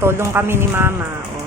Tutulong kami ni Mama. Oh.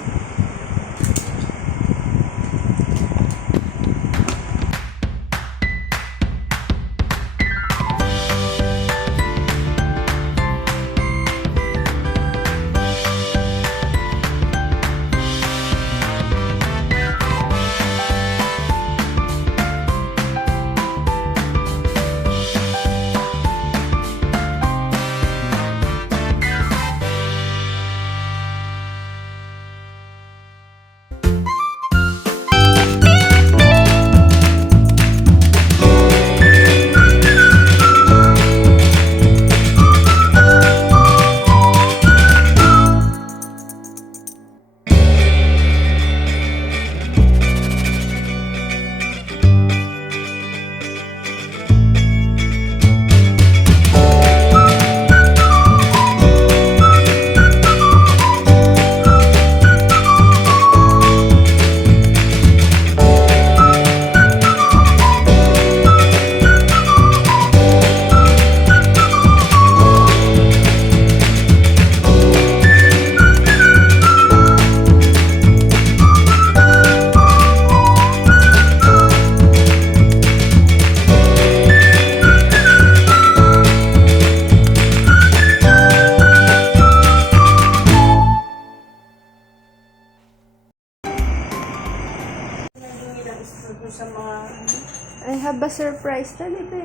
I have a surprise. Dali, be.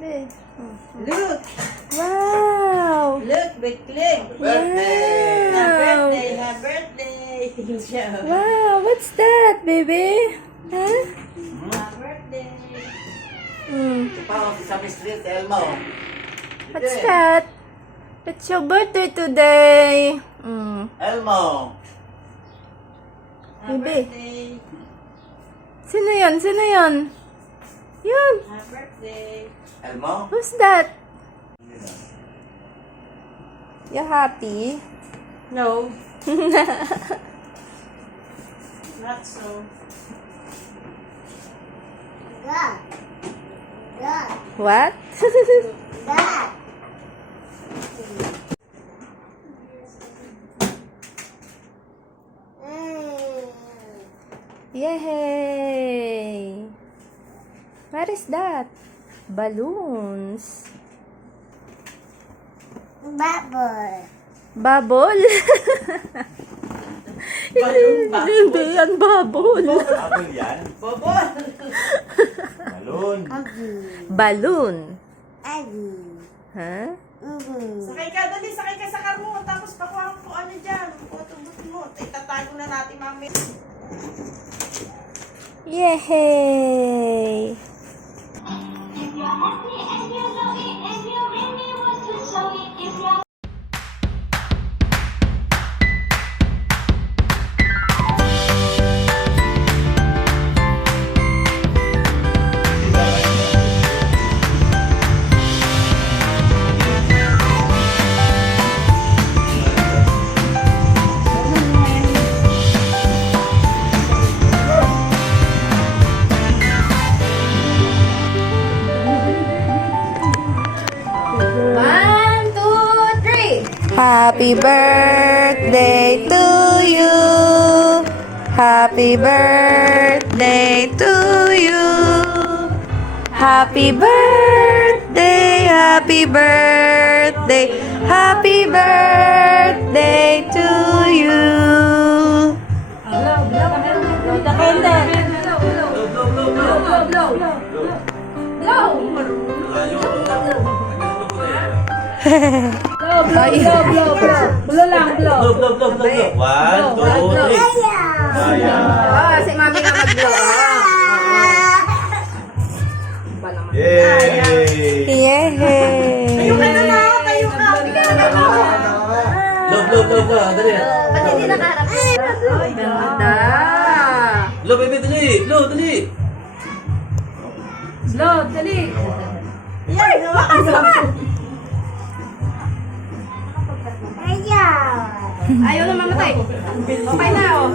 Be. Look! Wow! Look, Bigling! Wow! Happy birthday! Wow! What's that, baby? Huh? Happy birthday! Sa street, Elmo. What's that? It's your birthday today. Elmo. Happy Baby. birthday! Sino yan? Sino yan? Yan. Happy birthday! Elmo? Who's that? You happy? No. Not so. What? Yay! What is that? Balloons. Bubble. Bubble? Hindi yan bubble. Abol yan. Bobol! Balloon. Balloon. Agi. Ha? Sakay ka, dali, sakay ka sa car mo. Tapos pakuha ko ano dyan. Putubot mo. Itatago na natin, mami. Yay! Happy birthday to you. Happy birthday to you. Happy birthday, happy birthday, happy birthday to you. Blow lang, blow. Blow. 1, 2, 3. Oh, si Mami nga mag-blow. Yay! Yay! Tayo ka na na, tayo ka. Blow. Dali. Ba't hindi nakaharap? Ay, ganda. Blow, baby, dali. Blow, dali. Blow, dali. Yan, gawa ka. Ayaw na mamatay. Okay na, oh.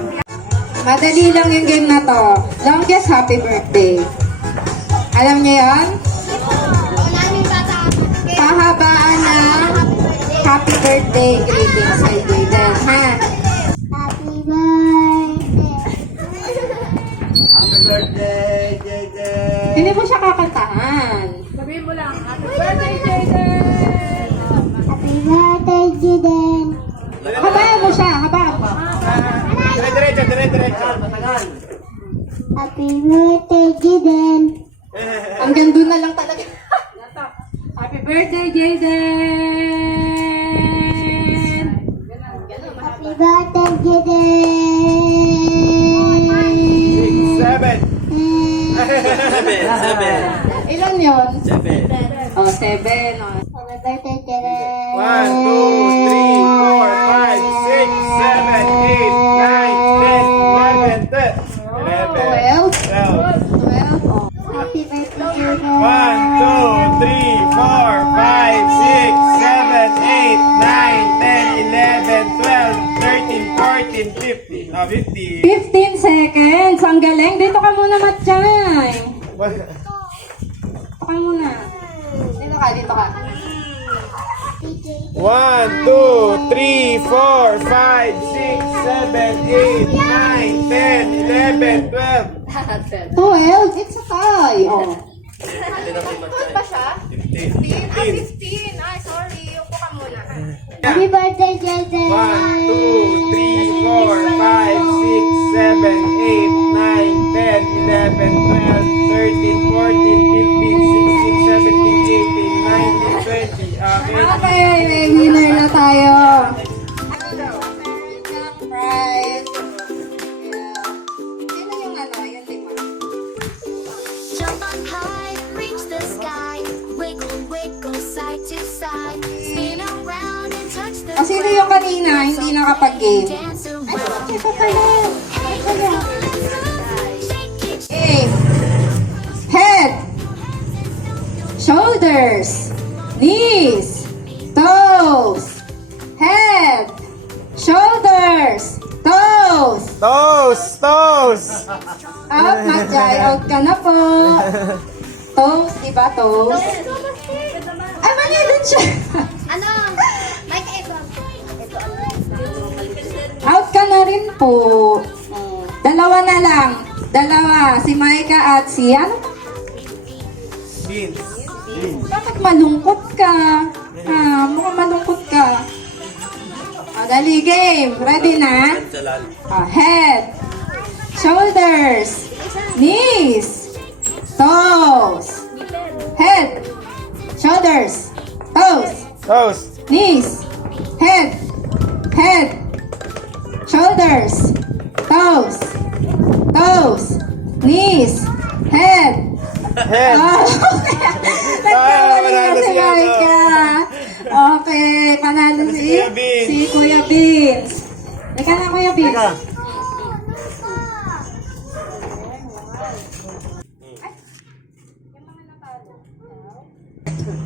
Madali lang yung game na to. Longest happy birthday. Alam niyo yan? Pahabaan ng happy birthday greetings kay Jayden, ha? Happy birthday. Happy birthday, Jayden! Hindi mo siya kakantahan. Sabihin mo lang, happy birthday, Jayden! Happy birthday, Jiden. Habayaan mo siya, habayaan mo. Diretso. Matagal. Happy birthday, Jiden. Hanggang doon na lang talaga. Happy birthday, Jayden! Happy birthday, Jiden. 7. Ilan yun? 7. Oh, 7. Oh. Happy birthday, Jiden. 1, 2, 3, 4, 5, 6, 7, 8, 9, 10, 11, 12. 12. 12. Oh. Happy birthday, Jiden. 1, 2, 3, 4, 5, 6, 7, 8, 9, 10, 11, 12, 13, 14, 15. 50. 15 seconds. Ang galing. Dito ka muna, Matchay. Dito ka muna. Dito ka. 1, 2, 3, 4, 5, 6, 7, 8, 9, 10, 11, 12. 12. It's a tie. Oh. Pa siya? 15. 15. Ay, sorry. Upo ka muna. Happy birthday, Jiden. 1, 2, 3, 4, 5, 6, 7, 8, 9, 10, 11, 12, 13, 14, 15, 16, 17, 18, 19, 20. Okay, may winner na tayo. Prize. Sino yung ano? Yung lima? Jump on high, reach the sky. Wiggle, wiggle, side to side. Spin around and touch the O sino yung kanina? Hindi nakapag-game. dance Ay, around. ito pala. Hey, shake it. Game. Head. Shoulders. Knees. Toes. Head. Shoulders. Toes. Toast! Out, Matchay. Out ka na po. Toes, di ba toes? Ay, mali din siya. Ano? May kaiba. Out ka na rin po. Dalawa na lang. Dalawa. Si Maika at si ano? Beans. Bakit malungkot ka? Ha, mukhang malungkot ka. Dali, game. Ready na? Head. Shoulders. Knees. Toes. Head. Shoulders. Toes. Toast. Knees. Head. Head. Shoulders. Toes. Toes. Knees. Head. Head. Nagkamali na panalo si si ano. Maika. Okay, panalo si Kuya Beans. si Kuya Beans. Teka na, Kuya Beans.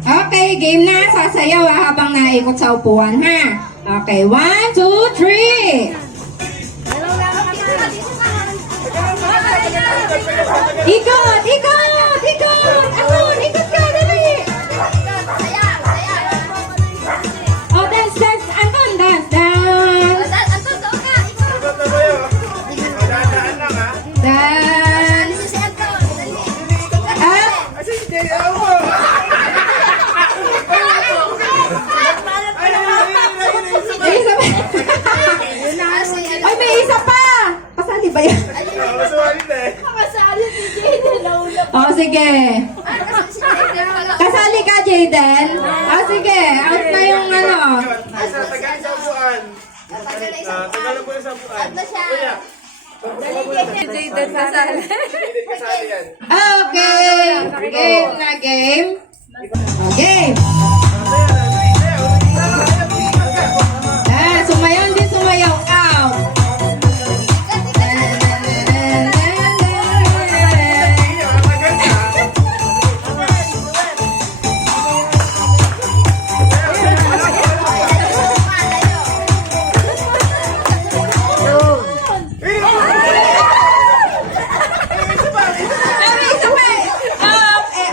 Okay, game na. Sasayaw habang naikot sa upuan, ha? Okay, 1, 2, 3. Ikot! Ikot! Ikot! Anton! Ikot ka! Dali! Oh, dance, dance! Anton, dance, dance! Sagot na ba yun? Daan lang ha. Dance! Up! Kasi hindi ako. May isa pa! Ay, may isa pa! Pasali ba yan? Masuwalit eh. Oh, sige. Kasali ka, Jayden? Oh, sige. Out na yung ano. Tagal sa buwan. Tagal po yung sampuan. Kuya. Jayden, pasali. Hindi kasali yan. Okay. Game na game. Oh, game. Sumayaw, hindi sumayaw. Out.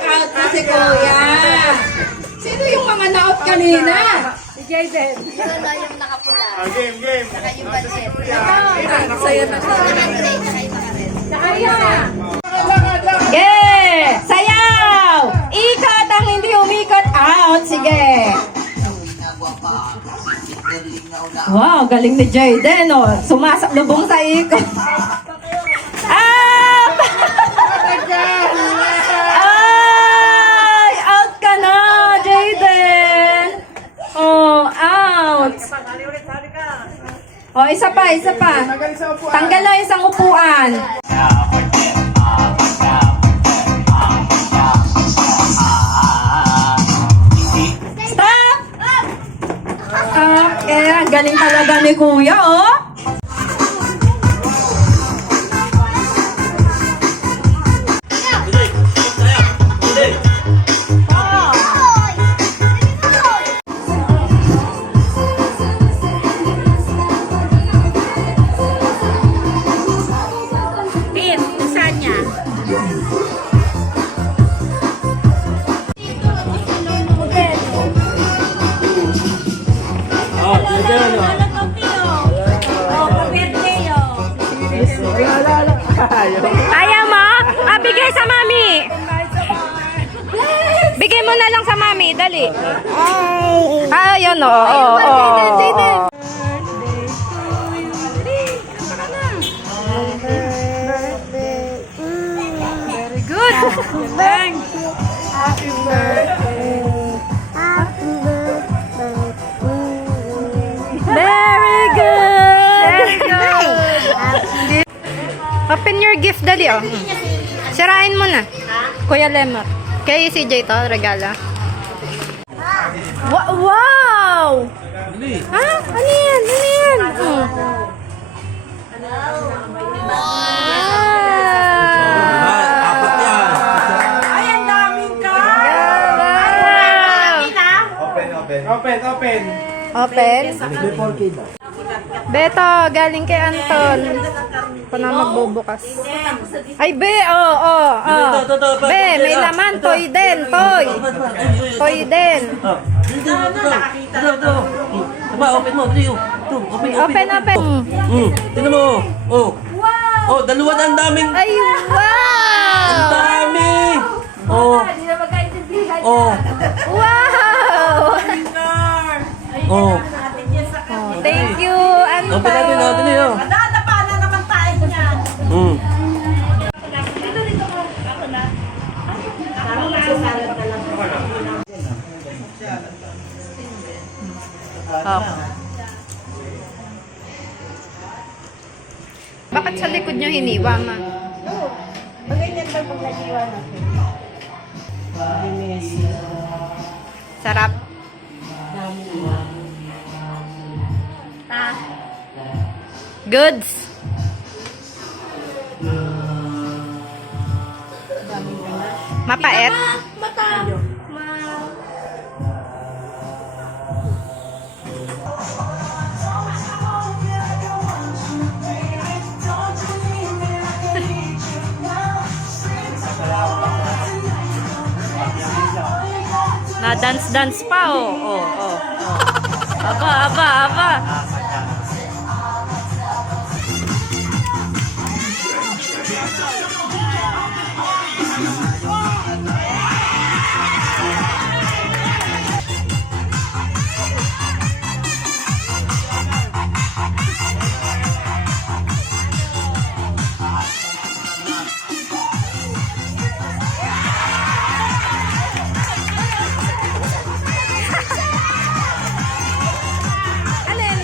Out na si Kuya. Sino yung mga na-out kanina? Jaden. Yun na yung nakapula. Game, game. Saka yung budget. Saya na siya. Saya. Yeah! Sayaw! Ikot ang hindi umikot out. Sige. Wow, galing ni Jaden, oh. Sumasaklubong sa ikot. Up! Ay! Out ka na, Jaden! Oh, out! Oh, isa pa, isa pa. Tanggal lang isang upuan. Stop! Kaya galing talaga ni Kuya, oh. Ayaw mo? Ah, bigay sa mami. Bigay mo na lang sa mami, dali. Ah, yun, oo. Very good. Thanks. Happy birthday. Very good. Very good. Open your gift, dali, oh. Sirain mo na. Kuya Lemot. Kay CJ to, regalo. Wow! Ha? Ano yan? Ano yan? Ay, ang daming ka! Open, open. Open. Beto, galing kay Anton. Ako na magbubukas. Ay, Be, oh. Be, may laman. Toy din, toy. Toy din. Open mo, dali. Open. Tingnan mo. Oh. Oh, dalawa na ang daming. Ay, wow! Dami. Oh. Oh. Wow! Oh. Thank you, Anton. Open natin, dali. Oh. Nadadapa na naman tayo niyan. Parang nasusalat na lang. Bakit sa likod nyo hiniwa, ma? Pag ganyan ba pag nag-iwa natin? Sarap. Goods. Mapait. Na dance pa, oh. Aba. Alin?